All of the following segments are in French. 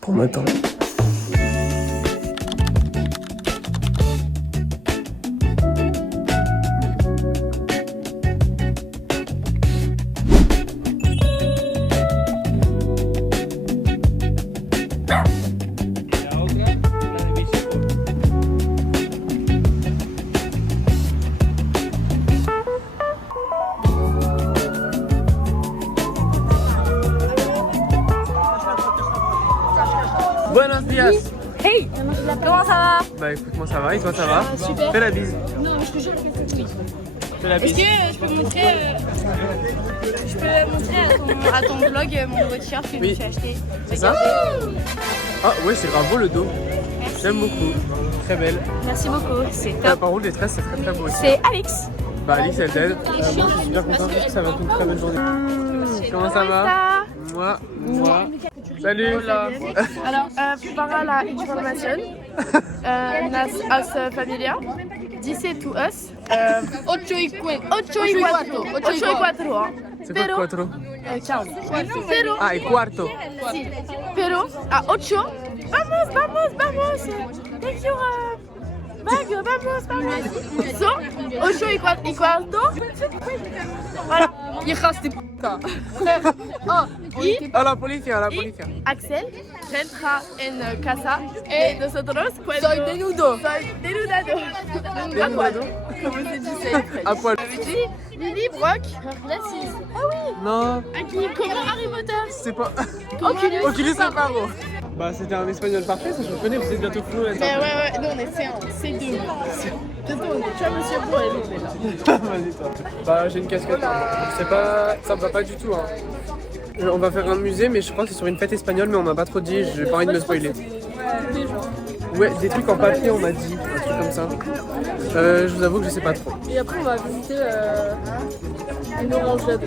Pour m'attendre. Buenos dias. Hey, comment ça va? Bah écoute, moi ça va et toi ça va? Super. Fais la bise. Non, je te jure que c'est oui. Fais la Est-ce bise. que je peux montrer à ton vlog mon nouveau t-shirt que je me suis acheté? C'est ça? Ah ouais, c'est grave beau le dos. J'aime beaucoup. Très belle. Merci beaucoup, c'est Ah, top. par contre les tresses c'est très très beau aussi. C'est Alex. Bah Alix elle t'aide. Moi je suis super content parce que ça va être une très belle journée. Comment ça va? Moi. Salut. Alors, para la información, nas as familia, dice tu us, 8 y 4. 8 y 4. C'est quoi quattro? 15. Pero, Ah, et quarto. sí, pero a 8, vamos. Take your bag, vamos. So, 8 y cuarto. Voilà. Hijas de puta. Y Ah la policia. Axel entra en casa y nosotros cuando... Soy desnudado. Como se dice. À poil. Lily Brock, glasses. Ah oui. Non, Aquí, comment Harry Potter. c'est pas. Oculus. Oculus Reparo. Bah c'était un espagnol parfait, ça je le connais, vous êtes bientôt fluent. Mais ouais, nous on est C1, C2. Tu vois, monsieur Bro, elle est là. Vas-y toi. Bah j'ai une casquette. C'est pas. Ça me va pas du tout hein. On va faire un musée mais je crois que c'est sur une fête espagnole mais on m'a pas trop dit, j'ai pas envie de me spoiler. Ouais, des trucs en papier on m'a dit, un truc comme ça. Je vous avoue que je sais pas trop. Et après on va visiter une orangeade.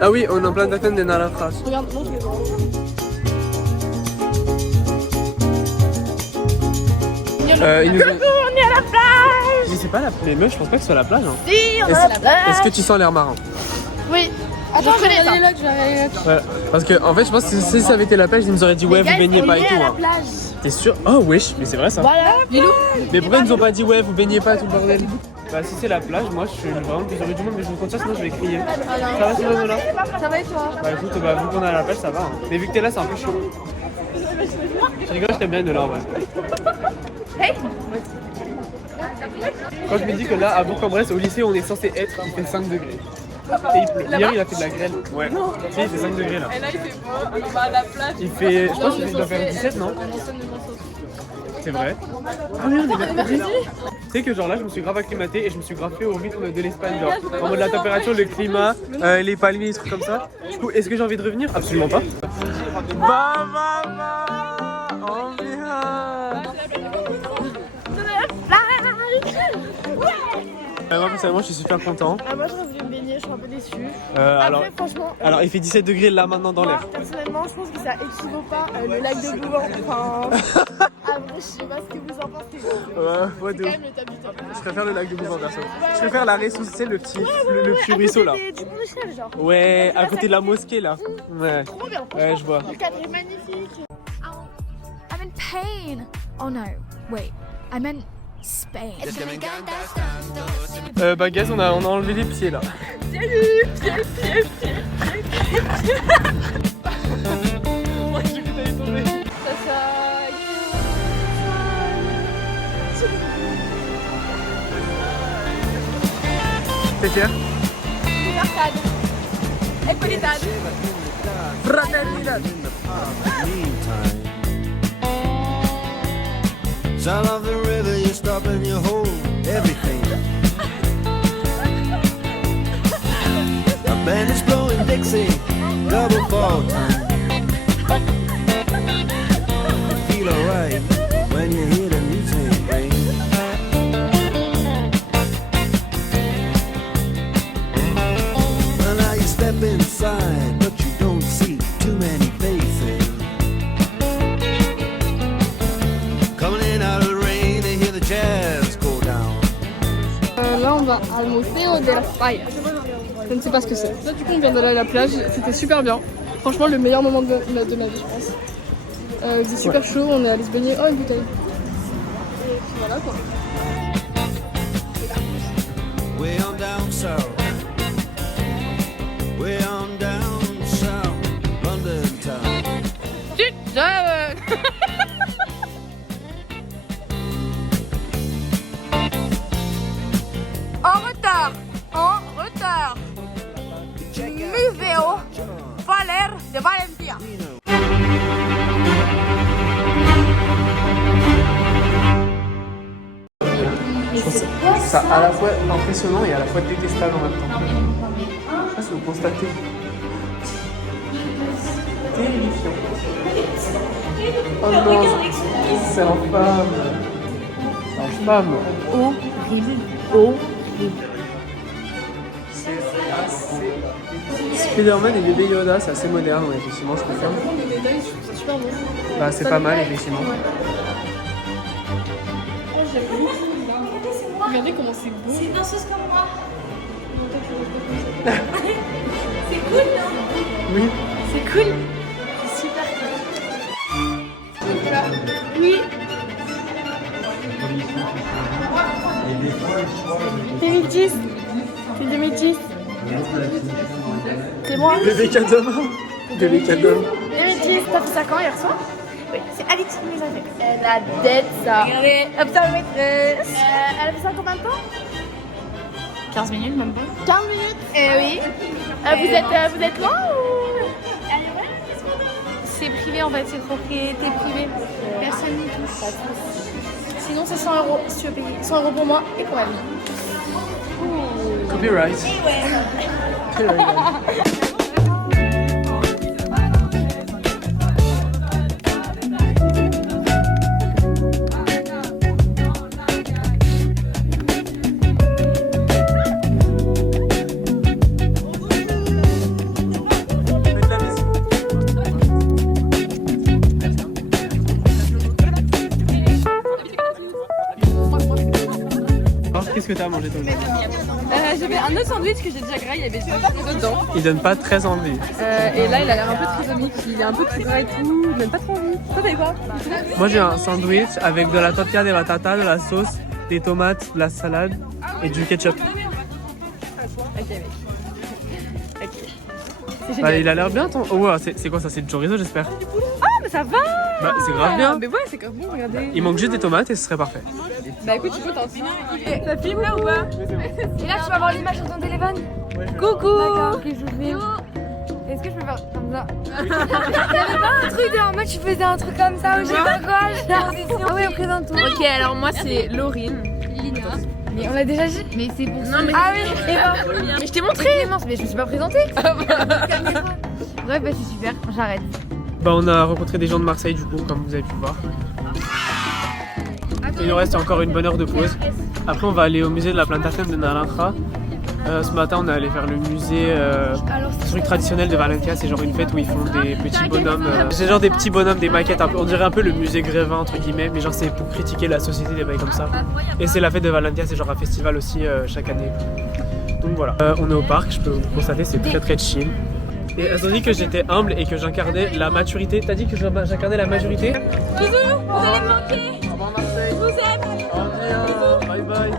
Ah oui, on est en plein d'Athènes des Naratras. Regarde, montre les oranges. Ils nous ont... On est à la plage. Mais c'est pas la plage. Mais meuf, je pense pas que ce soit la plage. Hein. Si, on est à la plage. Est-ce que tu sens l'air marin? Oui. Attends, je vais aller là, je vais aller là. Ouais. Parce que en fait, je pense que si ça avait été la plage, ils nous auraient dit ouais, vous baignez pas et tout. Hein. T'es sûr? Oh wesh, mais c'est vrai ça. Voilà, Lilou. Mais pourquoi ils nous ont pas dit ouais, vous baignez pas tout le bordel? Bah si c'est la plage, moi je suis vraiment plus heureux du monde, mais je vous compte ça sinon je vais crier. Ça va sinon là? Ça va et toi? Bah écoute, bah, vu qu'on est à la plage, ça va. Hein. Mais vu que t'es là, c'est un peu chaud. Je rigole, je t'aime bien de là en vrai. Hey. Quand je me dis que là, à Bourg-en-Bresse, au lycée, on est censé être, il fait 5 degrés. Et il pleut. Hier, il a fait de la grêle. Ouais. Si, il fait 5 degrés là. Et là il fait beau, on va à la plage. Il fait, je pense qu'il doit faire 17, non? C'est vrai. Ah oui, on est mercredi. Tu sais que genre là, je me suis grave acclimaté et je me suis grave fait au rythme de l'Espagne. Genre, en mode la température, le climat, les palmiers, des trucs comme ça. Du coup, est-ce que j'ai envie de revenir? Absolument pas. On vient. Moi personnellement je suis super content. Moi j'aurais voulu me baigner, je suis un peu déçue. Alors, Après franchement, alors il fait 17 degrés là maintenant dans l'air. personnellement je pense que ça équivaut pas le lac de Bouvan. Enfin, après je sais pas ce que vous en pensez. Ouais, de Quand ouf. même le top du top. Je préfère le lac de Bouvan perso. Je préfère l'arrêt sous, c'est le petit ruisseau là. Du Mont Michel genre. Ouais, à côté de la mosquée là. Ouais. Trop bien. Ouais, je vois. Le cadre est magnifique. I'm in pain. Oh no, wait. I meant Spain. Bah guys, on a enlevé les pieds là. Moi j'ai cru que t'allais tomber. T'es fier? Fraternidad. Sound of the river, you stop and you hold everything. A band is blowing Dixie, double fall time. You feel alright when you hear the music ring. Well, now you step inside, but you don't see too many faces. Coming in out of the rain and hear the jazz go down. Là on va al Museo de las Fallas. Je ne sais pas ce que c'est. Là du coup on vient d'aller à la plage, c'était super bien. Franchement le meilleur moment de ma vie je pense. Il faisait super chaud, on est allé se baigner. Oh, une bouteille. Et puis voilà quoi. Way on down south. Way on down south. London town. En retard. Museo Valer de Valencia. Je trouve ça à la fois impressionnant et à la fois détestable en même temps. Je sais pas si vous constatez. Terrifiant. Oh non, c'est infâme. C'est infâme. Horrible. C'est assez... Spider-Man et bébé Yoda, c'est assez moderne, ouais, effectivement, je confirme. C'est super bon. Bah, c'est pas mal, effectivement. Regardez comment c'est beau. C'est une danseuse comme moi. C'est cool, non? Oui. C'est cool. C'est super cool. Oui. C'est 2010. C'est 2010. C'est moi. Bébé Cadom. Bébé Cadom. 2010. T'as fait ça quand hier soir? Oui, c'est Alix qui nous a fait. Elle a dead ça. Regardez. Observatrice. Elle a fait ça combien de temps? 15 minutes, même pas. 15 minutes. Oui. Vous êtes loin ou? C'est privé en fait, c'est propriété privée. Personne n'y touche. Sinon c'est 100 € si tu veux payer. 100 € pour moi et pour elle. Copyright. Qu'est-ce que t'as mangé toi? J'avais un autre sandwich que j'ai déjà gras, il y avait du dedans. Il donne pas très envie. Et là il a l'air un peu trisomique, il est un peu tout gras et tout, il donne pas trop envie. Toi t'avais quoi? Moi j'ai un sandwich avec de la tortilla de patata, de la sauce, des tomates, de la salade et du ketchup. Ok mec. Ok. C'est Bah, génial. il a l'air bien ton... Oh ouais, c'est quoi ça? C'est du chorizo j'espère? Ah mais ça va. Bah c'est grave bien. Mais ouais c'est grave bon, regardez. Il manque juste des tomates et ce serait parfait. Bah écoute tu peux tenter. Ça filme là ou pas? Et là, tu vas voir l'image sur ton téléphone? Coucou. D'accord, ok, je fais. Est-ce que je peux faire comme ça? T'avais pas un truc en mode tu faisais un truc comme ça ou je sais pas quoi? Ah oui, présente-toi. Ok alors moi c'est Laurine. Mais on l'a déjà dit? Mais c'est pour ça. Ah oui, et ben. Mais je t'ai montré. Clémence, mais je me suis pas présentée. Bref, bah c'est super, j'arrête. Bah on a rencontré des gens de Marseille du coup, comme vous avez pu voir. Il nous reste encore une bonne heure de pause. Après on va aller au musée de la Plantación de Naranja. Ce matin on est allé faire le musée truc traditionnel de Valencia, c'est genre une fête où ils font des petits bonhommes. C'est genre des petits bonhommes, des maquettes, on dirait un peu le musée Grévin entre guillemets, mais genre c'est pour critiquer la société, des bails comme ça. Et c'est la fête de Valencia, c'est genre un festival aussi chaque année. Donc voilà, on est au parc, je peux vous constater, c'est très très chill. Et elles ont dit que j'étais humble et que j'incarnais la maturité. T'as dit que j'incarnais la majorité? Bisous, vous allez me manquer. Au revoir Marseille. Je vous aime. Bye bye.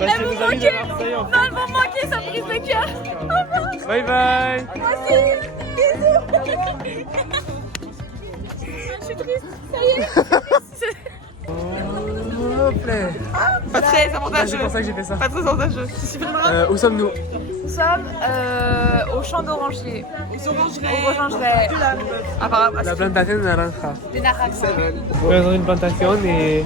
Elles vont manquer. Non, elles vont manquer, ça me brise le cœur. Bye bye. Moi aussi. Bisous. Je suis triste. Ça y est. Hop là. Pas très Bah, avantageux. c'est pour ça que j'ai fait ça. Pas très avantageux. Je suis super malade. Où sommes-nous? Nous sommes au champ d'oranger. Aux orangeries. Apparemment. La Plantación de Naranja. Des Naraxa. On est dans une plantation et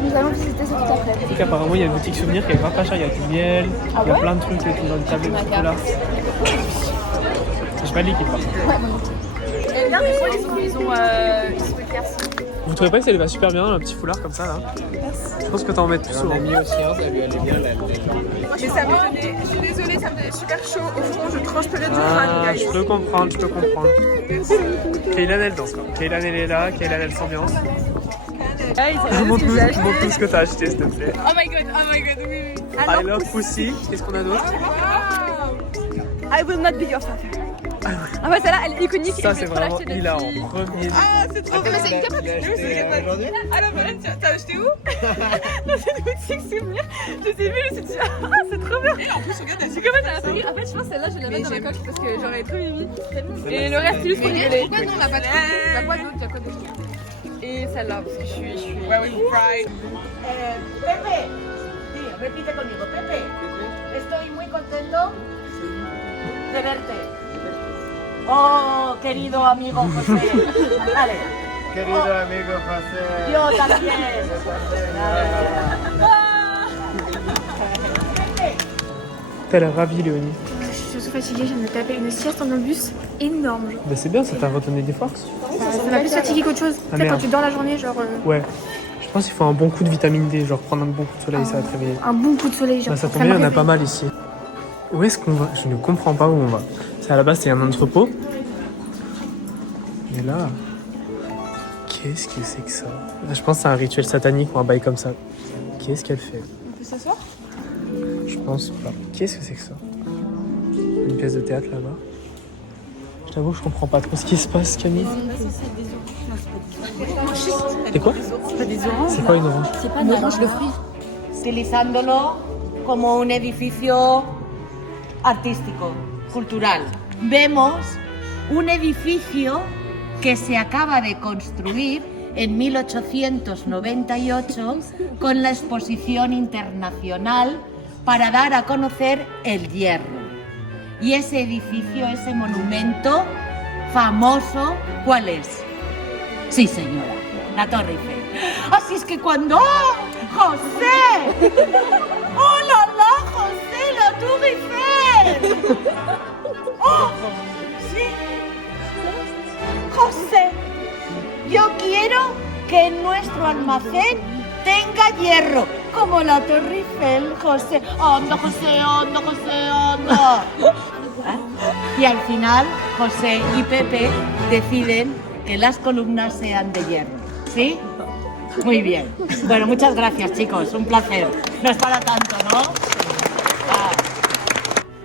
Nous allons visiter ce tout après. donc, apparemment il y a une boutique souvenir qui est grave pas chère. Il y a du miel, il y a plein de trucs et tout dans une tablette de chocolat. J'ai pas de liquide par contre. Regarde, ils sont éclaircis. Vous trouvez pas que ça lui va super bien un petit foulard comme ça là? Je pense que t'en mets plus souvent. Mais ça me donnait, je suis désolée, ça me donnait super chaud. Au fond, je transpirais du crâne, Ah, guys. je peux comprendre, je peux comprendre. Kaylan elle danse quoi. Kaylan elle est là, Kaylan elle s'ambiance. Montre tout ce que t'as acheté s'il te plaît. Oh my god, oui. I love Pussy. Qu'est-ce qu'on a d'autre? I will not be your father. Ah ouais, celle-là, elle est iconique. Ça, c'est vraiment il a en premier. Ah, c'est trop bien. C'est une capote. Oui, c'est une capote. Ah, la Valence, t'as acheté où? Dans une boutique souvenir. Je t'ai vu, je me suis dit, ah, c'est trop bien. Et en plus, regarde, elle comment t'as la série. En fait, je pense que celle-là, je vais la mettre dans ma coque parce que j'aurais trop aimé. Et le reste, c'est juste pour rigoler. Pourquoi nous on l'a pas trouvé? Il y a quoi d'autre? Il y a quoi d'autre? Et celle-là, parce que je suis. Ouais, oui, pride. Pepe, sí, repite conmigo. Pepe, estoy muy contento de verte. Oh, querido amigo José. Dale. Querido amigo José. Yo también. T'as l'air ravie, Léonie. Je suis surtout fatiguée, je viens de taper une sieste en un bus énorme. Bah, c'est bien, ça t'a redonné des forces. Ça m'a plus fatiguée qu'autre chose. Tu sais, merde. quand tu dors la journée, genre. Ouais. Je pense qu'il faut un bon coup de vitamine D, genre prendre un bon coup de soleil, ça va te réveiller. Un bon coup de soleil, genre. Bah, ça tombe bien, il y en a pas mal ici. Où est-ce qu'on va? Je ne comprends pas où on va. C'est à la base, c'est un entrepôt. Mais là, qu'est-ce que c'est que ça? Je pense que c'est un rituel satanique ou un bail comme ça. Qu'est-ce qu'elle fait? On peut s'asseoir? Je pense pas. Qu'est-ce que c'est que ça? Une pièce de théâtre là-bas. Je t'avoue, je comprends pas trop ce qui se passe, Camille. C'est quoi? C'est quoi une orange? Une orange, le fruit. Utilizándolo como un edificio artístico, cultural. Vemos un edificio que se acaba de construir en 1898 con la Exposición Internacional para dar a conocer el hierro. Y ese edificio, ese monumento famoso, ¿cuál es? Sí, señora, la Torre Eiffel. Así es que cuando... ¡Oh, José! ¡Oh, la, José, la Torre Eiffel! ¡Oh, sí! José, yo quiero que en nuestro almacén tenga hierro, como la Torre Eiffel, José. ¡Anda, José, anda, José, anda! Y al final, José y Pepe deciden que las columnas sean de hierro, ¿sí? Muy bien. Bueno, muchas gracias, chicos, un placer. No es para tanto, ¿no? Ah.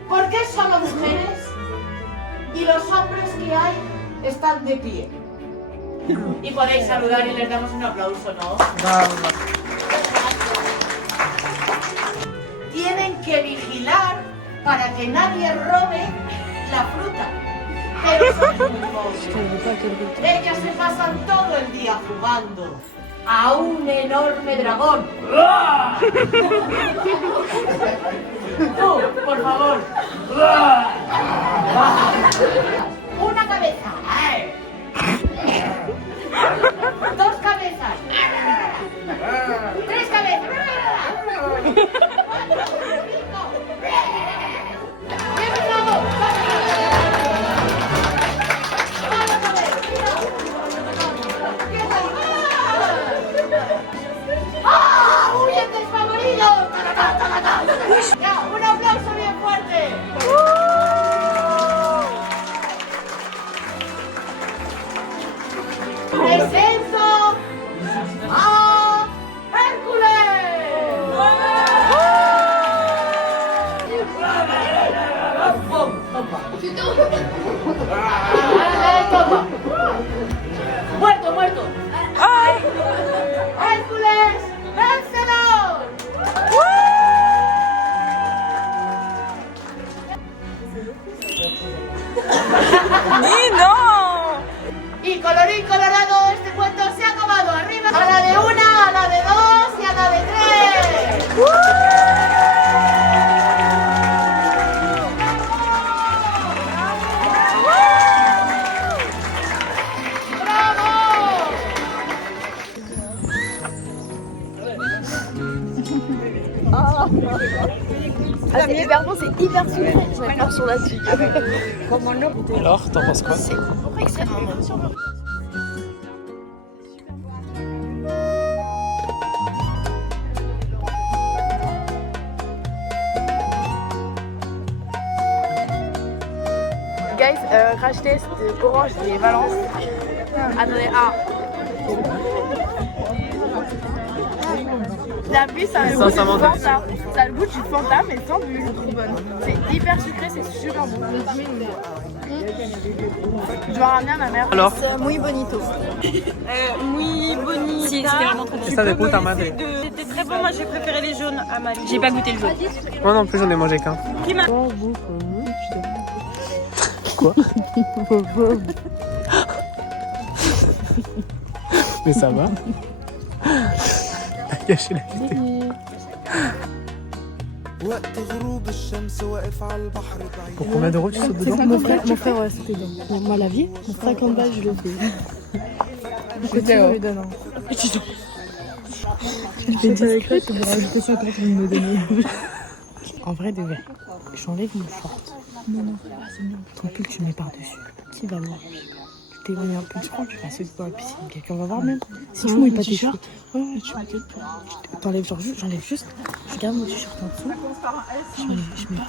¿Por qué solo mujeres y los hombres que hay están de pie? Y podéis saludar y les damos un aplauso, ¿no? Tienen que vigilar para que nadie robe la fruta. Pero son muy pobres. Ellas se pasan todo el día jugando a un enorme dragón. Tú, por favor. Una cabeza. Dos cabezas. Tres cabezas. ¡Ah! ¡Huyen desfavoridos! Ya, un aplauso bien fuerte. Presento a Hércules. Toma. Muerto, muerto. Hércules, vencedor. ¡No! Y colorín colorado, este cuento se ha acabado. Arriba a la de una, a la de dos y a la de tres. Ah, c'est hyper bon, c'est hyper sucré. J'avais peur sur la suite. Alors, t'en penses quoi? C'est extrêmement bon. Guys, racheter c'était orange et Valence. Attendez, La bulle, ça a le goût du Sincèrement, Fanta. Ça a le goût du Fanta, mais sans bulle, je trouve bonne. C'est hyper sucré, c'est super bon. Je dois ramener à ma mère. Alors, Muy bonito. Muy bonita. Si, c'était vraiment trop bon. esta de puta madre. C'était très bon, moi j'ai préféré les jaunes à Mali. J'ai pas goûté le jaune. Moi non plus, j'en ai mangé qu'un. Quoi? Mais ça va? T'as caché la vidéo. Pour combien d'euros tu sautes dedans? Mon frère, ouais, c'était bien. Moi, la vie, 50 balles, je le fais. Pourquoi tu me le donnes? Je fais discret, tu me rajoutes 50, tu me donnes. En vrai, de vrai, j'enlève mon short. Non, c'est bien. Ton pull, tu mets par-dessus. Qui va voir? Tu t'éloignes un peu, tu prends, tu vas sauter dans la piscine. Quelqu'un va voir même. Si je mouille pas tes cheveux. Ouais, tu mets t'enlèves, genre, j'enlève juste. Je garde mon t-shirt en dessous. Je mets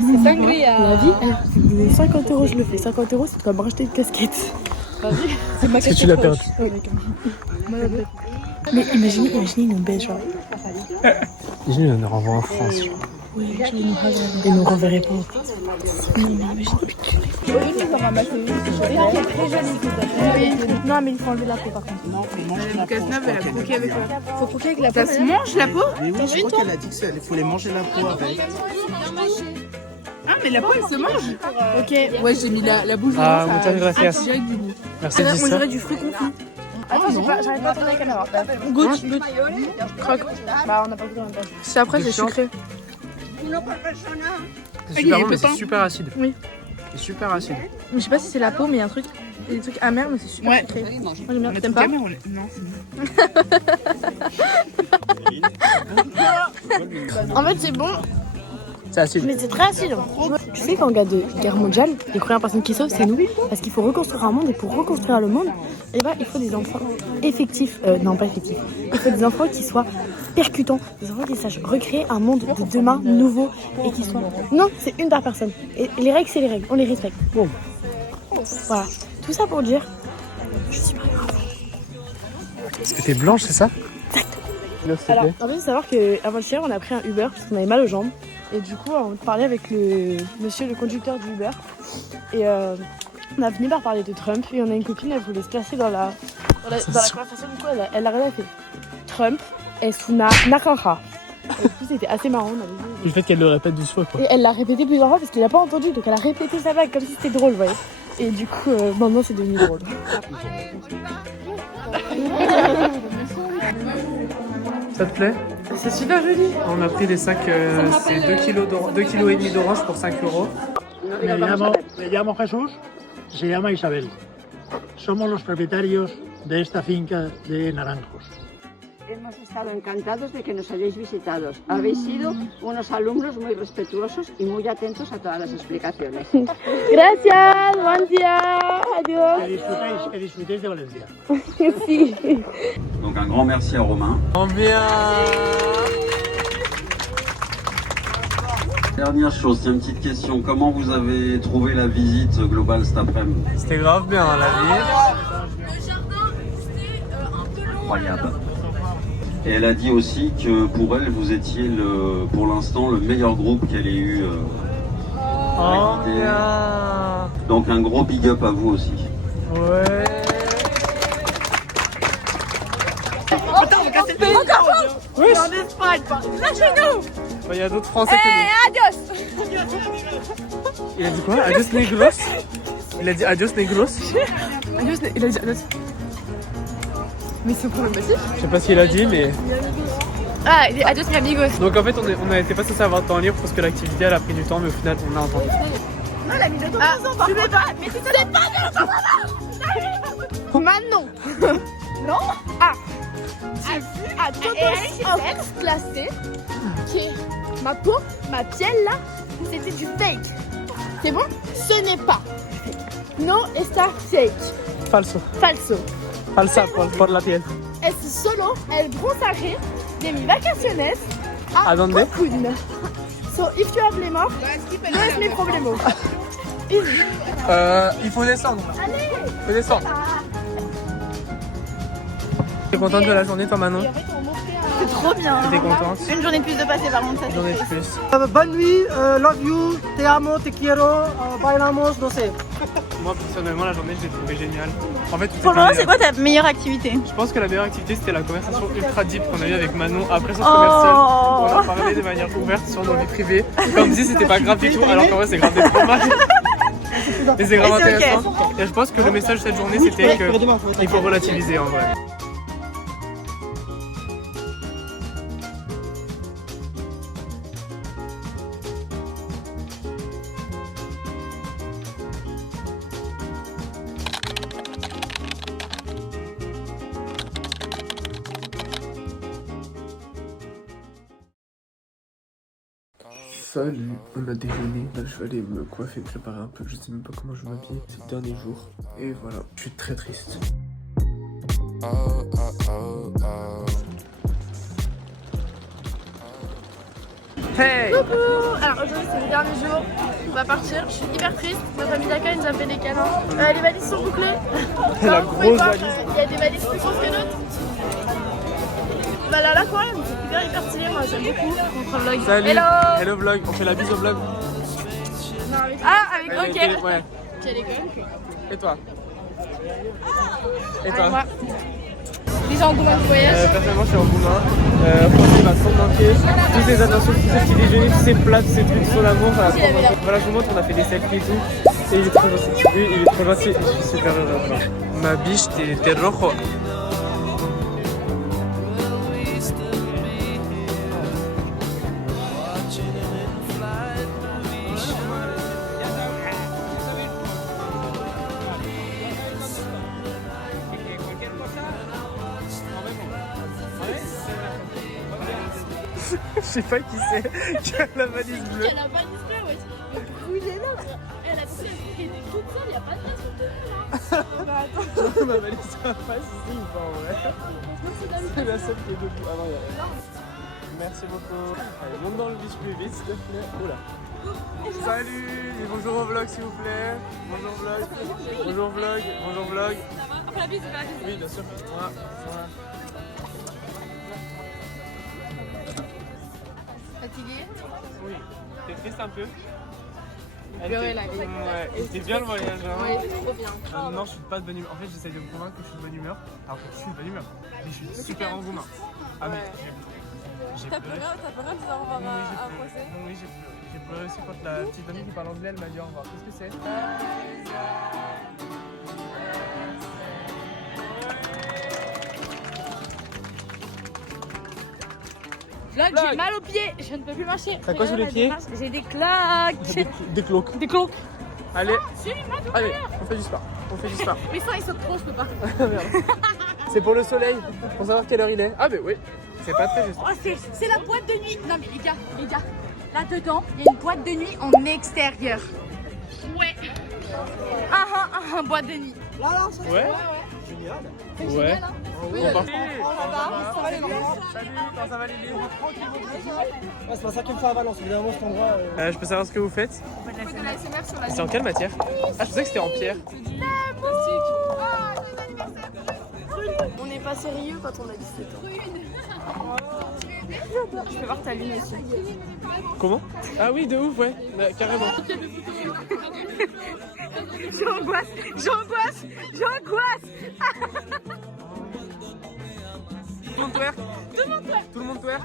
C'est sangria. la vie, 50 euros, je le fais. 50 euros, c'est comme racheter une casquette. Vas-y. C'est ma Est-ce que tu l'as perdu? Mais imaginez une belle genre. Imagine, on nous renvoie en France. Oui, ils nous renverraient pas en France. Non, mais il faut enlever la peau par contre. Casse-neuf, elle a croqué avec quoi? Faut croquer avec la peau. Ça se mange la peau? Mais oui, je crois qu'elle a dit qu'il faut les manger la peau avec. Ah, mais la peau elle se mange. Ok. Ouais, j'ai mis la bouche Ah, dedans, muchas gracias. direct du goût. Merci de On ça. dirait du fruit confit. Attends, j'arrive pas à tourner la caméra. Goûte. Croque. Bah, on n'a pas goûté en même temps. C'est après, c'est sucré. C'est super bon, mais c'est super acide. Oui. C'est super acide. Je sais pas si c'est la peau, mais il y a un truc. Il y a des trucs amers, mais c'est super sucré. Moi j'aime bien. T'aimes pas? Non, c'est En fait, c'est bon, C'est acide. mais c'est très acide. Tu sais qu'en cas de guerre mondiale, les premières personnes qui sauvent, c'est nous. Parce qu'il faut reconstruire un monde, et pour reconstruire le monde, eh ben, il faut des enfants effectifs. Non, pas effectifs. Il faut des enfants qui soient percutants, des enfants qui sachent recréer un monde de demain nouveau et qui soient. Non, c'est une par personne. Et les règles, c'est les règles. On les respecte. Bon. Voilà. Tout ça pour dire, je suis pas grave. Parce que t'es blanche, c'est ça? Alors, en fait, il faut savoir qu'avant-hier, on a pris un Uber parce qu'on avait mal aux jambes. Et du coup, on parlait avec le monsieur, le conducteur du Uber. Et on a fini par parler de Trump. Et on a une copine, elle voulait se placer dans la conversation. Du coup, elle a regardé, elle fait Trump est una naranja. Et du coup, c'était assez marrant. On avait vu. Le fait qu'elle le répète 12 fois, quoi. Et elle l'a répété plusieurs fois parce qu'elle n'a pas entendu. Donc, elle a répété sa blague comme si c'était drôle, vous voyez. Et du coup, maintenant, c'est devenu drôle. Ça te plaît? C'est super joli. On a pris des sacs, c'est 2,5 kg d'orange pour 5 euros. Me llamo Jesús, se llama Isabel. Somos los propietarios de esta finca de naranjos. Hemos estado encantados de que nos hayáis visitado. Habéis sido unos alumnos muy respetuosos y muy atentos a todas las explicaciones. Gracias, buen día, adiós. Que disfrutéis de Valencia. Sí. Donc un grand merci à Romain. Dernière chose, c'est une petite question. Comment vous avez trouvé la visite globale cet après-midi? C'était grave bien, la vie. Incroyable. Et elle a dit aussi que pour elle, vous étiez pour l'instant le meilleur groupe qu'elle ait eu à guider. Donc un gros big up à vous aussi. Ouais. Attends, on va casser le pays. Oui. On est en Espagne. Lâchez-nous. Il y a d'autres Français que nous. Adios. Il a dit quoi? Adios negros? Il a dit adios negros? Il a dit adios. Mais c'est problématique. Je sais pas ce qu'il a dit, mais... Ah, il est adios mes amigos. Donc en fait, on a été pas censé avoir de temps libre parce que l'activité elle a pris du temps, mais au final, on a entendu. Non, la mise de ton par tu veux pas. Mais c'est pas bien. Manon. Non. Ah. À todos en classé que ma peau, ma piel là, c'était du fake. C'est bon? Ce n'est pas fake. No está fake. Falso. Falso. Falsa por la piel. Es solo el bronzaje de mis vacaciones ¿A dónde? Cancún. So if you have les morts, no es mi problema. Il faut descendre. Il faut descendre. T'es contente de la journée, toi, Manon? C'était trop bien. T'étais contente? Une journée de plus de passer par contre, ça Une journée de c'est plus. Bonne nuit, love you, te amo, te quiero, bailamos, no sé. Moi personnellement la journée je l'ai trouvée géniale. En fait, Pour le moment, c'est quoi ta meilleure activité? Je pense que la meilleure activité c'était la conversation ultra deep qu'on a eue avec Manon après son commercial. On a parlé de manière ouverte sur nos vies privées. Comme si c'était pas grave du tout, alors qu'en vrai c'est grave des trop mal. Mais c'est grave intéressant. Et je pense que le message de cette journée c'était qu'il faut relativiser en vrai. Salut, on a déjeuné, là je vais aller me coiffer, me préparer un peu, je sais même pas comment je m'habille, c'est le dernier jour, et voilà, je suis très triste. Hey! Coucou. Alors aujourd'hui c'est le dernier jour, on va partir, je suis hyper triste, notre ami d'accueil nous a fait des câlins. Les valises sont bouclées. La Vous pouvez grosse voir, valise. il y a des valises plus grosses que d'autres. Bah là quand même, c'est hyper stylé, moi j'aime beaucoup notre vlog. Salut! Hello. Hello vlog, on fait la bise au vlog. Ah avec ok. Ouais. Quelle école? Et toi? Et Allez, toi? moi. Déjà en gourmand du voyage. Personnellement je suis en Roumain, François il va trop manquer, tous ces attentions, tous ces petits déjeuners, tous ces plats, tous ces trucs sur l'amour, ça va trop manquer. Voilà je vous montre, on a fait des selfies et tout, et il est trop gentil, oui il est trop gentil, je suis super heureux. Ma biche t'es rojo. Je sais pas qui c'est qui a la valise bleue. Elle a pas display, ouais. Brûler l'autre. Elle a dit qu'elle était toute seule, il n'y a pas de place pour tenir. Bah attends. Ma valise en face ici ou pas en vrai? C'est la seule qui est debout. Ah non, il y a rien. Merci beaucoup. Allez, monte dans le bus plus vite s'il te plaît. Oula. Salut et bonjour au vlog s'il vous plaît. Bonjour vlog. Bonjour vlog. Bonjour vlog. On fait la bise, Oui, bien sûr. Voilà. Fatiguée? Oui. T'es triste un peu? Pleurer la vie. Ouais. C'était bien le voyage, hein? Ouais, trop bien. Non, je suis pas de bonne humeur. En fait, j'essaie de me convaincre que je suis de bonne humeur. Alors que je suis de bonne humeur. Mais je suis super engouement. Ah, mais j'ai T'as pleuré. pleuré en disant au revoir à un procès? Oui, j'ai pleuré. J'ai pleuré aussi quand la petite amie qui parle anglais, elle m'a dit au revoir. Qu'est-ce que c'est? Vlog, j'ai mal aux pieds, je ne peux plus marcher. T'as quoi sous les pieds? J'ai des claques. Des cloques. Des cloques. Allez, C'est une main. allez, on fait du sport. On fait du sport. Mais ça, ils sautent trop, je peux pas. C'est pour le soleil, pour savoir quelle heure il est. Ah, mais oui, c'est pas très juste. Oh, c'est la boîte de nuit. Non, mais les gars, là-dedans, il y a une boîte de nuit en extérieur. Ouais. Boîte de nuit. Ouais? Génial. Ouais. Hein. On part. Ça va les enfants? Salut, comment ça va Lily? C'est ma 5e fois à Valence, évidemment cet endroit. Je peux savoir ce que vous faites? On fait de la SMR sur la C'est en quelle matière? Ah, je pensais que c'était en pierre. On n'est pas sérieux quand on a 17 ans. Je peux voir ta lune aussi. Comment? Ah oui, de ouf, ouais, carrément. J'angoisse. Tout le monde twerk? Tout le monde twerk?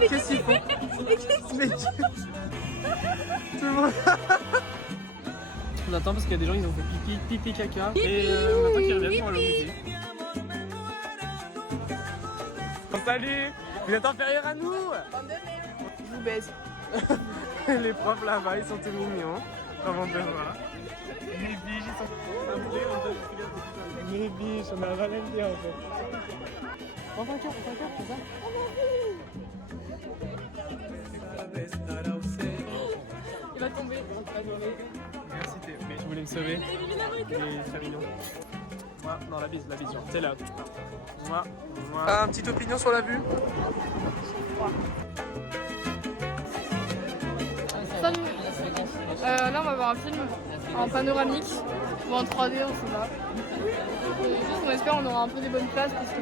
Qu'est-ce qu'ils font? Mais tout le monde... On attend parce qu'il y a des gens qui ont fait pipi, caca. Et on attend qu'ils reviennent pour aller au musée. Salut! Vous êtes inférieurs à nous! Je vous baise. Les profs là-bas, ils sont tout mignons. Avant de voir. Les biches, ils sont... Les biches, on a ralenti en fait. On fait un cœur, c'est ça? Il va tomber. Merci, mais je voulais me sauver. Il est très mignon. Moi, non, la bise, genre. C'est là. Moi. Un petit opinion sur la vue? Salut. Là, on va voir un film. en panoramique ou en 3D, on sait pas. On espère on aura un peu des bonnes places parce que...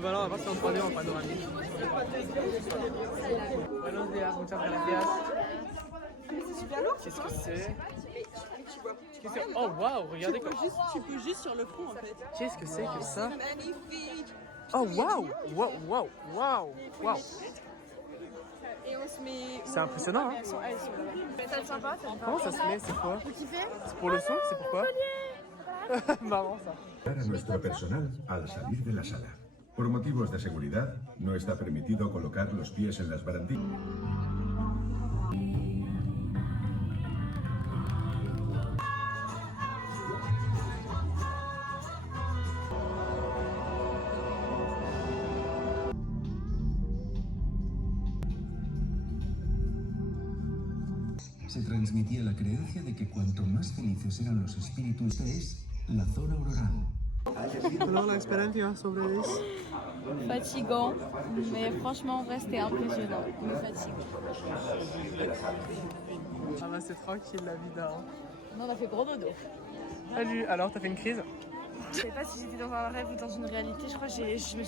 Voilà, on va voir si on 3D en panoramique. Buenos días, muchas gracias. C'est super lourd. Qu'est-ce que c'est? Oh waouh, regardez comme Tu peux juste sur le front en fait. Qu'est-ce que c'est que ça? Oh waouh, waouh, waouh, waouh, waouh. Et on se met... C'est impressionnant, hein? Elles sont là. Sympa, Comment ça se met? C'est quoi? Vous kiffez? C'est pour le son? C'est pourquoi? Marrant ça. A nuestro personal al salir de la sala. Por motivos de seguridad, no está permitido colocar los pies en las barandillas. Se transmitía la creencia de que cuanto más felices eran los espíritus es la zona auroral. Alors l'expérience sobre eso. Fatigant, mais franchement, c'était impressionnant, mais fatigant. Ah bah c'est tranquille la vie d'un. Non, on a fait gros dodo. Salut, alors t'as fait une crise? Je sais pas si j'étais dans un rêve ou dans une réalité, je crois que je me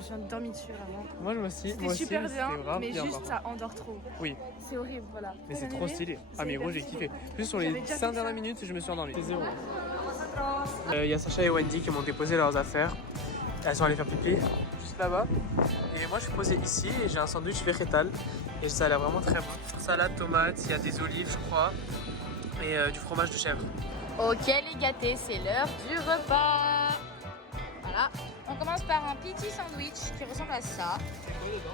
suis endormie dessus vraiment. Moi aussi. C'était super bien, mais bien juste ça endort trop. Oui. C'est horrible, voilà. Mais c'est trop stylé. Ah mais gros j'ai kiffé. Plus sur les 5 dernières minutes je me suis endormi. C'est zéro. Il y a Sacha et Wendy qui m'ont déposé leurs affaires. Elles sont allées faire pipi juste là-bas. Et moi je suis posé ici et j'ai un sandwich végétal. Et ça a l'air vraiment très bon. Salade, tomate, il y a des olives je crois. Et du fromage de chèvre. Ok les gâtés, c'est l'heure du repas. Voilà, on commence par un petit sandwich qui ressemble à ça.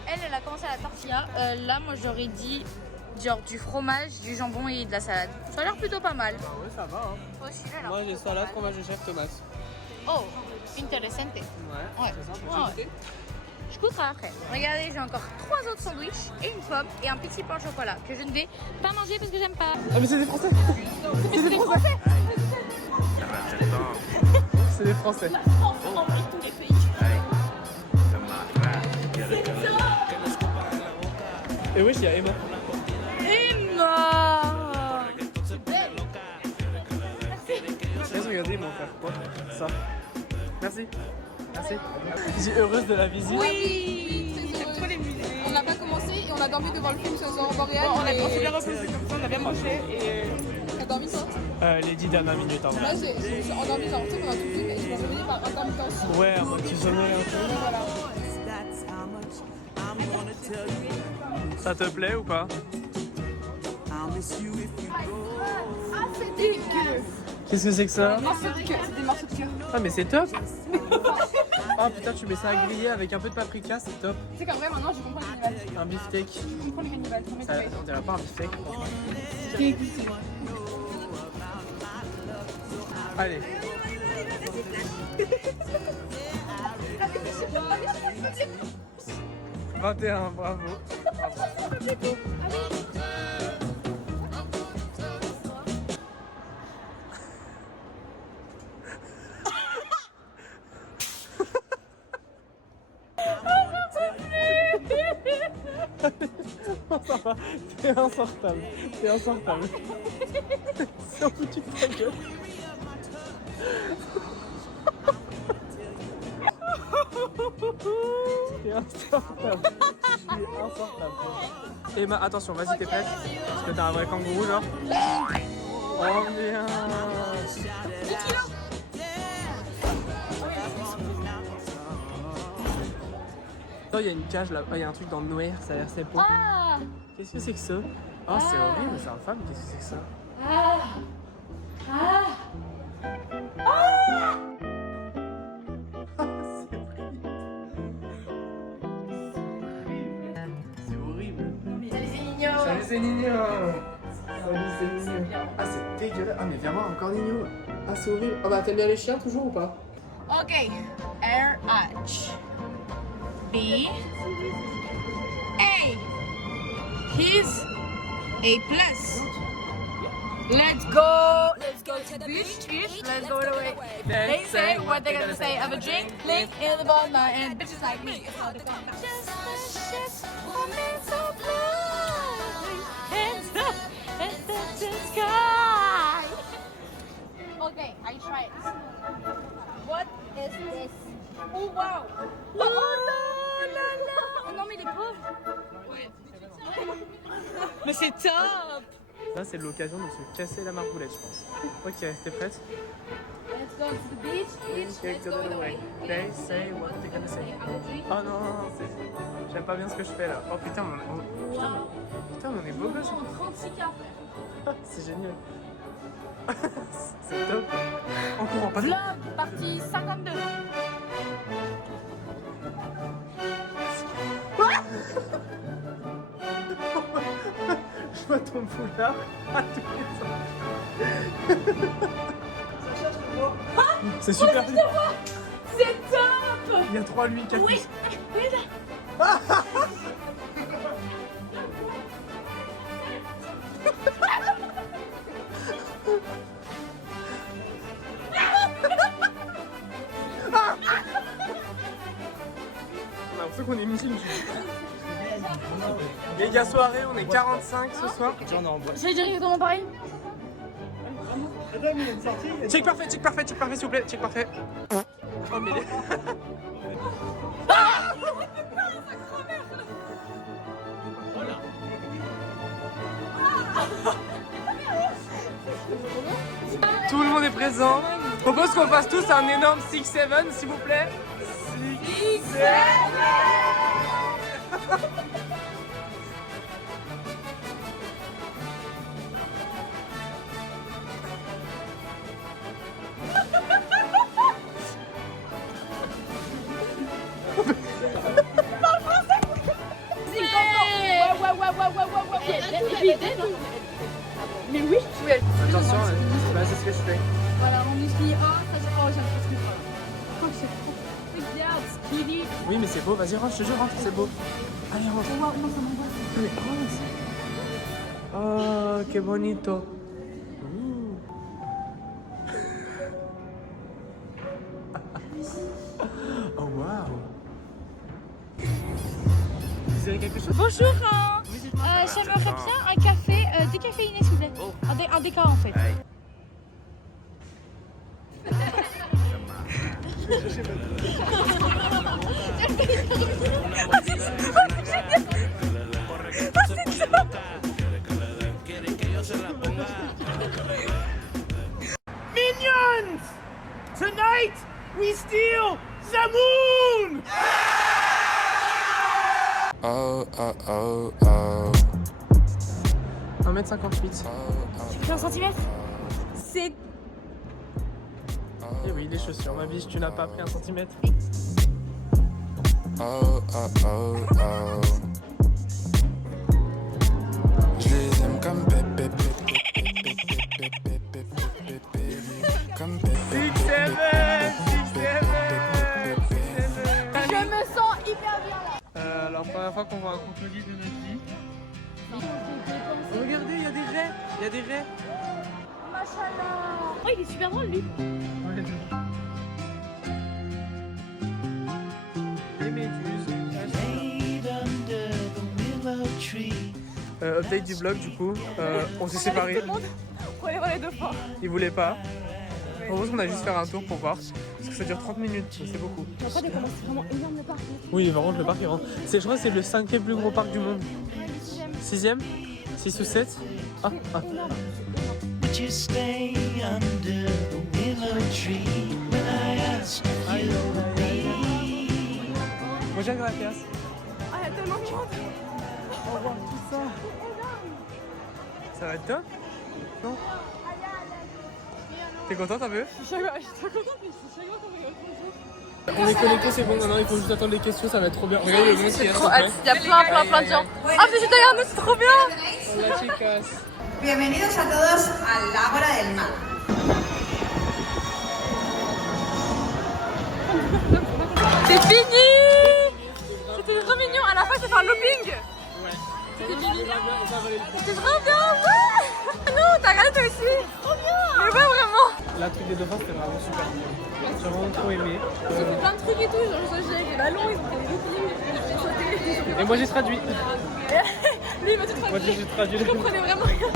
Elle a commencé à la tortilla. Là, moi j'aurais dit genre du fromage, du jambon et de la salade. Ça a l'air plutôt pas mal. Ah ouais, ça va. Hein. Aussi, Moi j'ai salade, fromage de chèvre, tomate. Oh, intéressant. Ouais, c'est ça. Ouais. Je goûterai après. Regardez, j'ai encore 3 autres sandwichs et une pomme et un petit pain au chocolat que je ne vais pas manger parce que j'aime pas. Ah mais c'est des Français. C'est des Français. C'est des Français. Tous les pays. Et wesh, il y a Emma. Emma. Laisse regarder, ils m'ont offert quoi? Ça. Merci. Merci. Je suis heureuse de la visite. Oui. J'aime trop les musées. On n'a pas commencé et on a dormi devant le film sur Aurore Boréale. Bon, on s'est bien reposé comme ça, on a bien mangé et... T'as dormi toi? Les 10 dernières minutes avant. Là, je me suis endormie genre, tu sais, pendant tout le film et je me suis réveillée par intermittence. Ouais, un petit sommeil un peu. Voilà. Ça te plaît ou pas? Ah, c'est dégueu. Qu'est-ce que c'est que ça? C'est des morceaux de cœur. Ah mais c'est top. Ah putain, tu mets ça à griller avec un peu de paprika, c'est top. Tu sais qu'en vrai maintenant je comprends les cannibales. Un beefsteak. Je comprends les cannibales. Ça, on dirait pas un beefsteak franchement. Dégoûté. Allez. « 21, bravo. Ça va, t'es insortable. T'es insortable. C'est un foutu de ta gueule. T'es insortable. Je suis insortable. Emma, attention, vas-y, t'es prête? Parce que t'es un vrai kangourou, genre. Oh, bien. Oh, il y a une cage là, il y a un truc dans le noir, ça a l'air c'est beau. Ah. Qu'est-ce que c'est que ça? Oh, c'est horrible, c'est infâme, qu'est-ce que c'est que ça? Ah. Ah. C'est horrible. Salut, c'est Nino. Salut, c'est Nino. Salut, c'est Nino. Ah, c'est dégueulasse. Ah, mais viens voir, encore Nino. Ah, c'est horrible. Ah, bah, t'aimes bien les chiens toujours ou pas? Ok. R-H. B. A. He's A plus. Let's go. Let's go to the beach. Let's go away. They say what they're gonna say. Have a drink, lick in the ball now, and bitches like me. It's all the fun. Just a ship, I'm so blue. Hands up. Mais c'est top! Là, c'est l'occasion de se casser la margoulette, je pense. Ok, t'es prête? Let's go to the beach. Let's go away. They say what they're gonna say. Oh non, j'aime pas bien ce que je fais là. Oh putain, putain, on est beau gosse. 36 cas. C'est génial. C'est top. On courant pas. Vlog, partie 52. Je vois ton foulard à tous les sens. C'est super. C'est top. Il y a 3 lui, 4 Oui, oui là. On a l'impression qu'on est mille. Les gars, soirée, on est 45 ce soir. J'ai dit exactement pareil. Check parfait, s'il vous plaît, check parfait. Oh mais tout le monde est présent. Je propose qu'on fasse tous un énorme 6-7 s'il vous plaît. 6-7. Mais oui, tu es. Attention, bah, c'est ce que je fais. Voilà, on utilise ça j'ai pas ce que je fais. Oh, c'est trop. Regarde, Skiddy. Oui, mais c'est beau, vas-y, rentre, je te jure, rentre, c'est beau. Allez, rentre. Oh, non, ça m'angoisse. Oh, que bonito. Oh, waouh. Vous avez quelque chose? Bonjour, j'aimerais bien un café décaféiné s'il vous plaît. Un déca en fait. Minions! Tonight, we steal the moon! Oh, oh, oh, oh. 1m58. C'est 1 cm. C'est. Eh oui, les chaussures, ma biche, tu n'as pas pris 1 cm. Oh, oh, oh, oh. Je les aime comme bébé, comme bébé. 6-7. Je me sens hyper bien là. Alors, première fois qu'on voit un crocodile de notre vie. Regardez, il y a des raies. Il y a des raies. Machallah. Oh, il est super drôle lui. Les méduses. Update du vlog du coup. On s'est séparés. On va les voir les 2 fois. Ils voulaient pas. En gros, on a juste faire un tour pour voir. Parce que ça dure 30 minutes, c'est beaucoup. Après, c'est vraiment énorme le parc. Oui, par contre, le parc est grand. Je crois que c'est le 5e plus gros parc du monde. 6e 6 ou 7 Ah, ah. Would you stay under the willow tree when I asked if you would be? Bonjour, gracias. Ah, il y a tellement de monde. Au revoir, tout ça. Ça va être top? Non? T'es contente un peu? Je suis trop contente, mais je suis trop contente qu'on On est connectés, c'est bon, maintenant il faut juste attendre les questions, ça va être trop bien. Regardez le monde qui est là. Il y a plein de gens. Ah, mais juste derrière nous, c'est trop bien. Hola chicas. Bienvenidos a todos al Ágora del Mar. C'est fini. C'était trop mignon. À la fin, j'ai fait un looping. C'était mignon. C'était trop bien. Ouais. Non, t'as regardé toi aussi. Trop bien. Mais ouais, vraiment. La truc des dauphins, c'était vraiment super. J'ai vraiment trop aimé. J'ai fait plein de trucs et tout. Genre, j'ai avec les ballons, ils ont fait des loopings, j'ai sauté. Et moi j'ai traduit. Lui, il m'a tout traduit. Moi j'ai traduit. Je comprenais vraiment rien.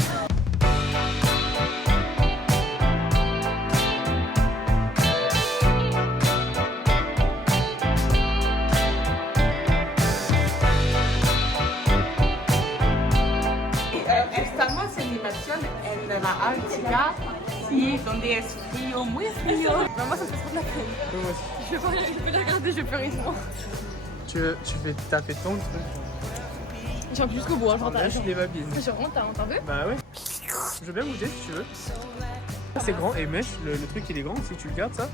Antarctica, y donde es frío, muy frío. Maman, ça me fait trop de la crème. Moi aussi. Je vais la regarder, je vais pleurer souvent. T'as fait ton truc. J'ai envie jusqu'au bout, hein, Là, je suis des babines. Je rentre, t'en veux? Bah ouais. Je veux bien goûter si tu veux. C'est grand et mèche, le truc il est grand, si tu le gardes ça,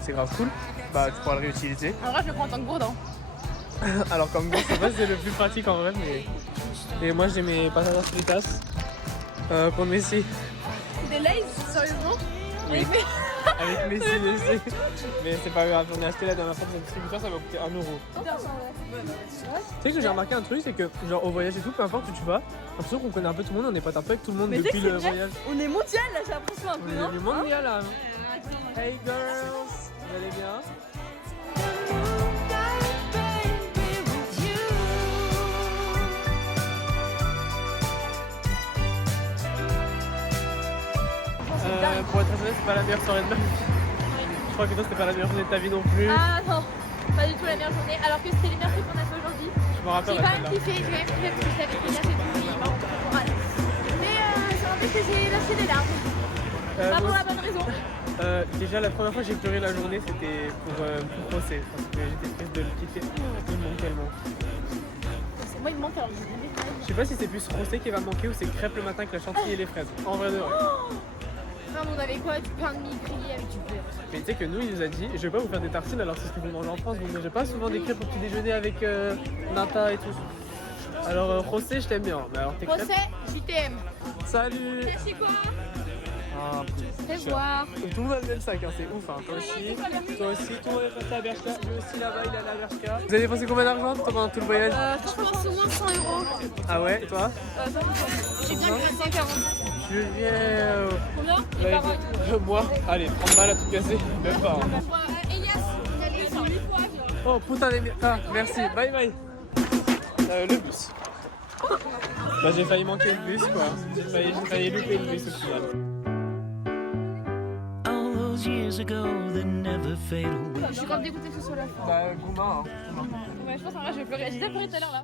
c'est grave cool. Bah tu pourras le réutiliser. Alors là, je le prends en tant que gourdin. Alors comme bon, c'est pas c'est le plus pratique en vrai, mais. Et moi j'ai mes patatas fritas pour Messi. Des Lays, sérieusement? Oui. Avec Messi. Mais c'est pas grave, on a acheté la dernière fois dans un distributeur, ça m'a coûté 1 euro. Tu sais que j'ai remarqué un truc, c'est que genre au voyage et tout, peu importe où tu vas, j'ai l'impression qu'on connaît un peu tout le monde, on n'est pas un peu avec tout le monde depuis le voyage. On est mondial là, j'ai l'impression un peu, On est du mondial là. Hey girls, vous allez bien? Pour être honnête, c'est pas la meilleure soirée de ma vie. Je crois que toi, c'était pas la meilleure journée de ta vie non plus. Ah non, pas du tout la meilleure journée, alors que c'était les meilleurs trucs qu'on a fait aujourd'hui. Je me rappelle. J'ai quand même kiffé, parce que j'étais avec les et tout, mais j'ai envie que j'ai lâché des larmes. Pas pour la bonne raison. Déjà, la première fois que j'ai pleuré la journée, c'était pour José, parce que j'étais triste de le quitter. Il me manque tellement. Moi, il me manque alors je dis. Je sais pas si c'est plus José qui va me manquer ou c'est crêpes le matin avec la chantilly et les fraises. En vrai de vrai. Non, mais on avait quoi? Du pain de mie grillé avec du beurre. Mais tu sais que nous, il nous a dit, je vais pas vous faire des tartines alors c'est ce que vous mangez en France, vous ne mangez pas souvent des crêpes au petit déjeuner avec nata et tout. Alors José, je t'aime bien, mais alors tes crêpes... José, je t'aime. Salut. C'est quoi? Ah, Fais voir. tout le monde a le même sac, hein, c'est ouf, hein. Toi aussi, tout le monde est passé à Bershka, lui aussi là-bas, il est allé à Bershka. Vous avez dépensé combien d'argent pendant tout le voyage? Je pense au moins 100 euros. Ah ouais, et toi? J'ai bien que 140. Julien. Combien? Moi, allez, 30 balles à tout casser, même pas. Hein. Elias, vous allez sur 8 fois. Oh putain, merci, bye bye. Le bus. Bah j'ai failli manquer le bus quoi. J'ai failli louper le bus au final. All those years ago that never fade away. Je suis grave dégoûtée que ce soit la fin. Bah Gouma, hein. Ouais, je pense que je vais pleurer. J'ai déjà pleuré tout à l'heure là.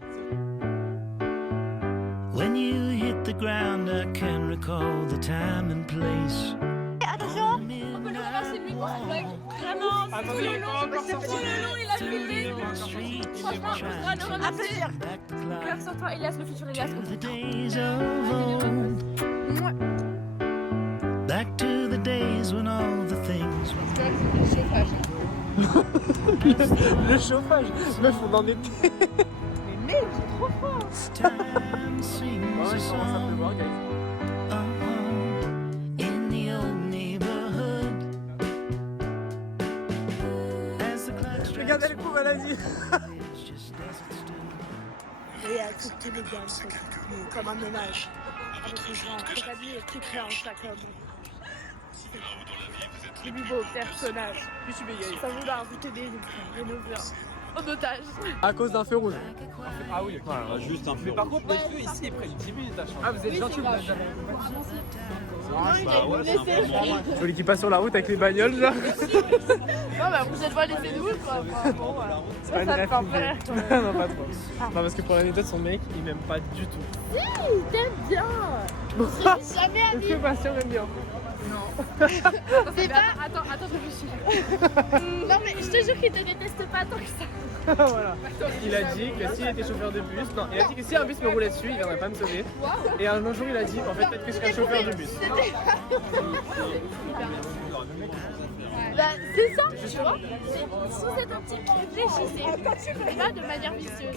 When you hit the ground, I can recall the time and place. Attention, on peut le remercier de lui pour sa blague. Vraiment, tout le long, il a filmé. Franchement, je dois le remercier. Cœur sur toi, Elias, le futur Elias. The days of old. Back to the days when all the things Le chauffage, meuf on en était. Mais mec, c'est trop fort. time sings Ouais, a je commence à song. pleuvoir, guys. In the old neighborhood. As the clock strikes Regardez le coup, vas-y. Et à toutes les gars, comme un ménage. Avec les gens, c'est-à-dire qui crée un sac comme. Le plus beau personnage. Je suis bégayé. Ça vous a invité des Nénoviens en otage. À cause d'un feu rouge. Ah oui, voilà, juste un peu. Mais par contre, les feux ici, ils prennent 10 minutes à changer. Ah, vous êtes gentil, vous êtes jamais. Bah ouais, c'est un peu moins. Je voulais qu'il passe sur la route avec les bagnoles, genre. Non, mais vous êtes pas laissé de vous, quoi. Bon, voilà. C'est pas une rêve. Non, pas trop. Non, parce que pour l'anecdote, son mec, il m'aime pas du tout. Si, il t'aime bien. Jamais Est-ce que Bastien m'aime bien? C'est pas. Attends, je réfléchis. Non, mais je te jure qu'il te déteste pas tant que ça. Voilà. Il a dit que s'il était chauffeur de bus, non, il a dit que si un bus me roulait dessus, il viendrait pas me sauver. Et un jour, il a dit en fait, peut-être que je serais chauffeur de bus. Bah, c'est ça, tu vois. Si vous êtes un petit peu réfléchissez, pas de manière vicieuse.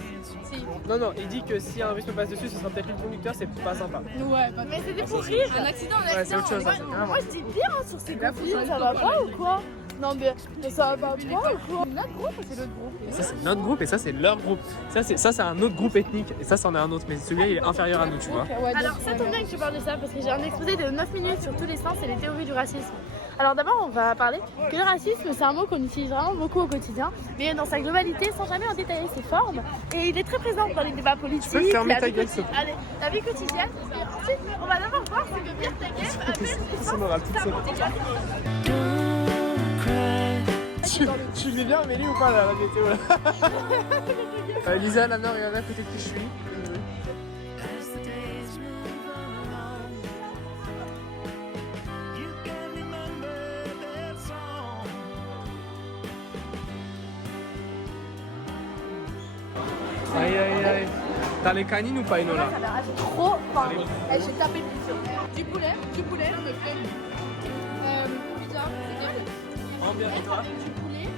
Si. Non, non, il dit que si un bus me passe dessus, ce sera peut-être le conducteur, c'est pas sympa. Ouais, mais c'était pour rire. Un accident, Ouais, c'est autre chose. Ça, Moi, je dis bien sur ces copines, ça va pas ou quoi? Non, mais ça va pas ou quoi? Notre groupe ou c'est l'autre groupe? ça c'est notre groupe et ça c'est leur groupe. Ça c'est un autre groupe ethnique et ça c'en est un autre. Mais celui-là il est inférieur à nous, tu vois. Alors, ça tombe bien que tu parles de ça parce que j'ai un exposé de 9 minutes sur tous les sens et les théories du racisme. Alors d'abord, on va parler que le racisme, c'est un mot qu'on utilise vraiment beaucoup au quotidien, mais dans sa globalité, sans jamais en détailler ses formes. Et il est très présent dans les débats politiques, peux fermer ta gueule, s'il te plaît. allez, la vie quotidienne. Et ensuite, on va d'abord voir ce que Pierre Taguieff appelle Ça m'aura toute seule. Tu l'es bien Amélie ou pas là, la météo là? Lisa, Lana, regardez à côté de qui je suis. T'as les canines ou pas, Enola? Trop fin. J'ai tapé le pizza. Du poulet, ça me plaît. Pizza, c'est bien. Et toi? Du poulet,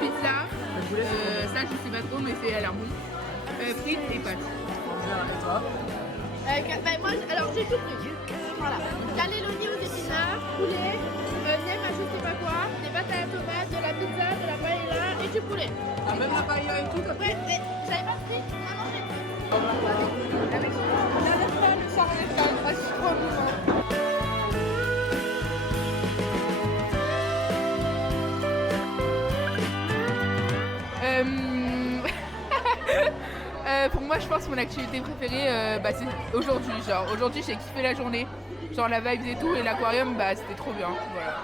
pizza. Ça, je sais pas trop, mais c'est à l'air bon. Frites et pâtes. Et toi? Moi, alors j'ai tout pris. Voilà. Cannelloni aux épinards, poulet, nem à je sais pas quoi, des pâtes à la tomate, de la pizza, de la paella et du poulet. Ah, même la paella et tout? Ouais, mais j'avais pas pris, on a mangé. N'arrête pas le sarrasin, parce que c'est trop bon. Pour moi, je pense que mon activité préférée, c'est aujourd'hui. Genre, aujourd'hui, j'ai kiffé la journée. Genre, la vibe et tout, et l'aquarium, c'était trop bien. Voilà.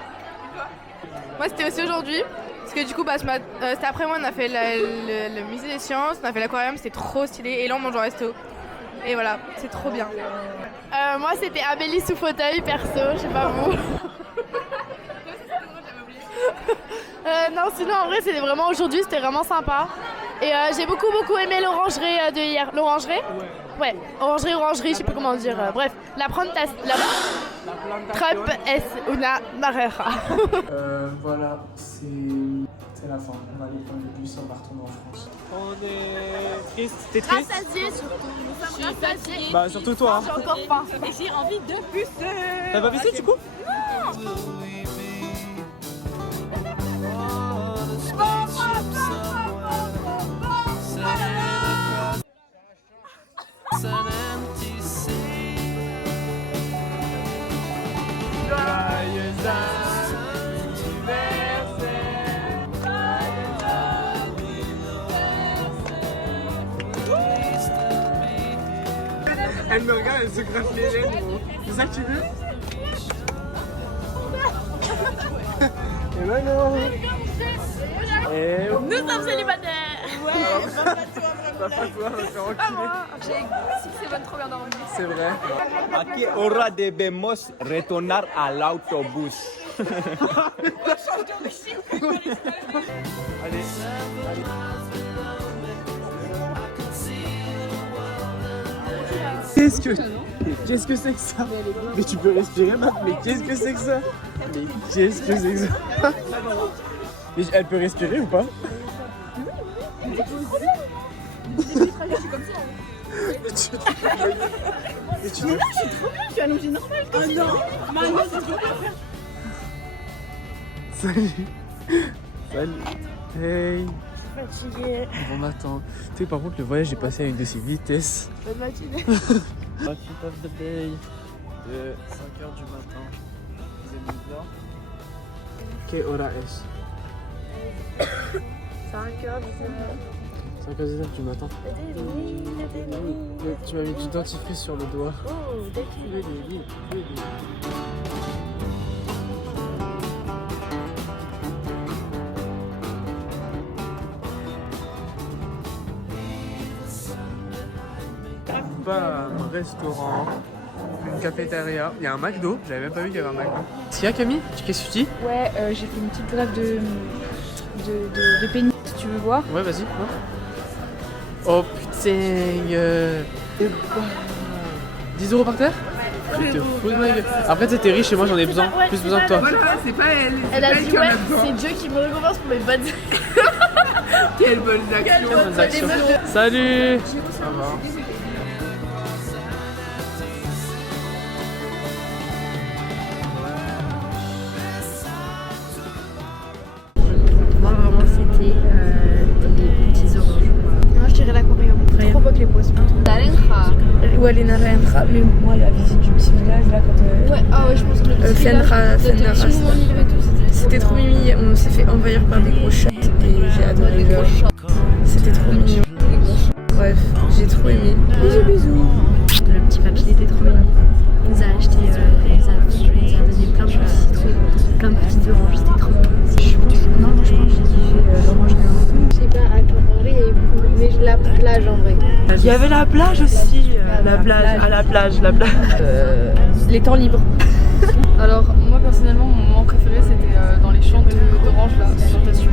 Moi, c'était aussi aujourd'hui. Parce que du coup, c'était après moi, on a fait le musée des sciences, on a fait l'aquarium, c'était trop stylé. Et là, on mange au resto. Et voilà, c'est trop bien. Moi, c'était Amélie sous fauteuil, perso, je sais pas vous. Non, sinon en vrai c'était vraiment aujourd'hui, c'était vraiment sympa. Et j'ai beaucoup aimé l'orangerie de hier. L'orangerie ? Ouais, orangerie, je sais plus comment dire. Bref, la plantation. Trump es una barrera. Voilà, c'est la fin. On va aller prendre le bus, on va retourner en France. On est triste. T'es triste? Rassasié surtout. Nous sommes rassasiés. Bah surtout toi. J'ai encore faim. Et j'ai envie de pucer. T'as pas pucé du coup? Non. Elle me regarde, elle se gratte les lèvres. C'est ça que tu veux? Et maintenant. Nous sommes célibataires. Ouais, pas toi, on va faire enculer. C'est bonne trop bien dormi. C'est vrai. ¿A qué hora debemos retornar al autobús? Allez. Qu'est-ce que c'est que ça? Mais tu peux respirer maintenant. Mais qu'est-ce que c'est que ça? Mais qu'est-ce que c'est que ça? Mais elle peut respirer ou pas? Mais tu là, je suis trop bien, je suis allongée normale. Oh non, Manon, c'est trop bien. Salut. Hey. Fatiguée. Bon matin. Tu sais, par contre, le voyage est passé à une de ses vitesses. Bonne matinée. Outfit of the day de 5h du matin. Vous aimez bien? Que hora es? 5h19 du matin. Tu m'as mis du dentifrice sur le doigt. Oh, d'accord. Un restaurant, une cafétéria, il y a un McDo, j'avais même pas vu qu'il y avait un McDo. S'il y a Camille, qu'est-ce que tu dis? Ouais, j'ai fait une petite greffe de pénis, si tu veux voir. Ouais, vas-y. Oh putain 10 € par terre? Je te fous de ma gueule. Après t'es riche et moi j'en ai besoin, plus besoin que toi. Voilà, c'est pas elle. Elle a dit ouais, c'est Dieu qui me récompense pour mes bonnes Quelles bonnes actions. Salut. Ça va. Moi vraiment c'était des petits oranges. Moi je dirais l'aquarium. Trop beau que les poissons. Naranja. Ouais les naranja. Mais moi la visite du petit village là quand ouais, ah ouais je pense que le petit Fenra, c'était trop mimi, on s'est fait envahir par des gros chats et j'ai adoré. C'était trop mignon. Bref, j'ai trop aimé. Bisous bisous. Le petit papy était trop mignon. Il nous a acheté, il nous a donné plein de choses, plein de petites oranges, c'était trop mignon. Je pense que j'ai kiffé l'orangerie. Je sais pas, à Cambrai il y avait beaucoup, mais la plage en vrai. Il y avait la plage aussi, la plage. Les temps libres. Alors moi personnellement mon moment préféré c'était dans les champs d'oranges là, la plantation.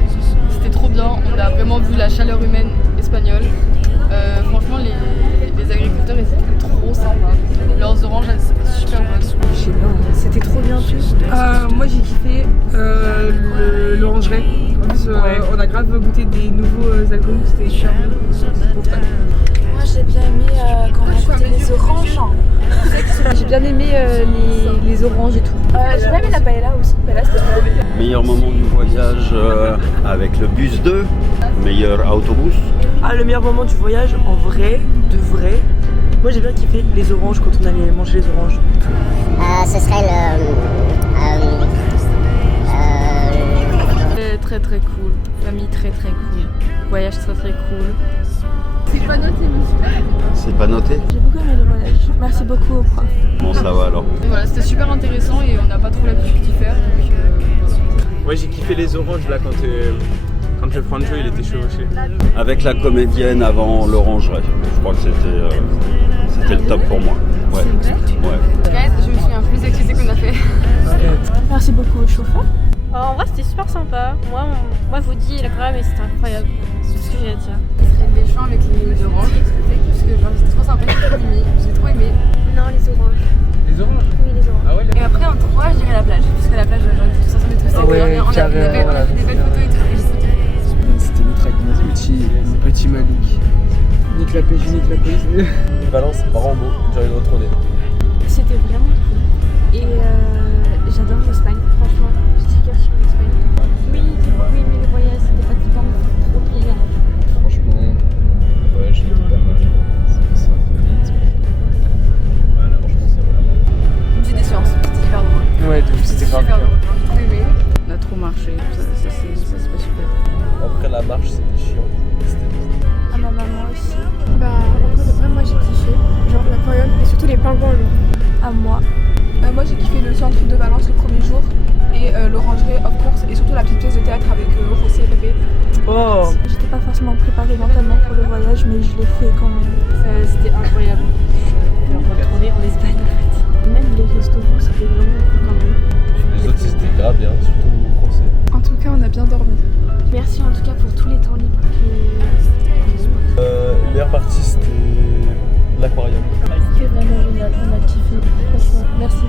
C'était trop bien, on a vraiment vu la chaleur humaine espagnole. vrai. En plus, on a grave goûté des nouveaux alcools, c'était cher. Moi j'ai bien aimé quand on a goûté les oranges. J'ai bien aimé les oranges et tout. J'ai bien aimé la paella aussi. Là c'était bien. Meilleur moment du voyage avec le bus 2, meilleur autobus. Ah, le meilleur moment du voyage, en vrai, de vrai. Moi j'ai bien kiffé les oranges quand on allait manger les oranges. Ce serait Très très cool. Famille très très cool. Voyage très très cool. C'est pas noté mais C'est pas noté? j'ai beaucoup aimé le voyage. Merci beaucoup au prof. Bon, ça va alors. Voilà, c'était super intéressant et on n'a pas trop l'habitude d'y faire. Ouais, j'ai kiffé les oranges là quand le Franjo il était chevauché. Avec la comédienne avant l'orangerie. Je crois que c'était le top pour moi. Ouais. Ouais. Je me souviens plus d'activités qu'on a fait. Merci beaucoup au chauffeur. En vrai, c'était super sympa. Moi vous dis la crème et c'était incroyable. C'est tout ce que j'ai à dire. Ce serait méchant avec les oranges. Parce que genre c'était trop sympa, j'ai trop aimé. Non, les oranges. Les oranges? Oui, les oranges. Ah ouais, Et après en 3, je dirais la plage. Parce que la plage, genre, on était tous ensemble et tout. Ouais, on a fait des belles photos et tout. C'était notre avec mon petit Malik. Nique la PJ, nique la police. Valence, c'est pas beau, j'ai envie de retourner. C'était vraiment cool. Et j'adore l'Espagne, franchement. Je kiffe sur l'Espagne. Oui, j'ai beaucoup aimé le voyage, c'était fatigant, mais c'était trop plaisir. Franchement, ouais, je l'ai pas mal. C'est un peu vite. Voilà, franchement, c'est vrai. On faisait des séances, c'était super drôle. Ouais, c'était grave bien. J'ai trop aimé. On a trop marché, ça c'est pas super. Après la marche, c'était chiant. C'était bien. À ma maman aussi. Bah après moi j'ai kiffé. Genre l'aquarium et surtout les pingouins. À moi. Moi j'ai kiffé le centre de Valence le premier jour et l'orangerie of course et surtout la petite pièce de théâtre avec Rossi et Pépé. Oh. J'étais pas forcément préparée mentalement pour le voyage mais je l'ai fait quand même. C'était incroyable. On va retourner en Espagne en fait. Même les restaurants c'était vraiment cool quand même. Les autres, c'était grave bien, surtout les français. En tout cas on a bien dormi. Merci en tout cas pour tous les temps libres que... La meilleure partie, c'était l'aquarium. C'était vraiment génial, on a kiffé. Franchement, merci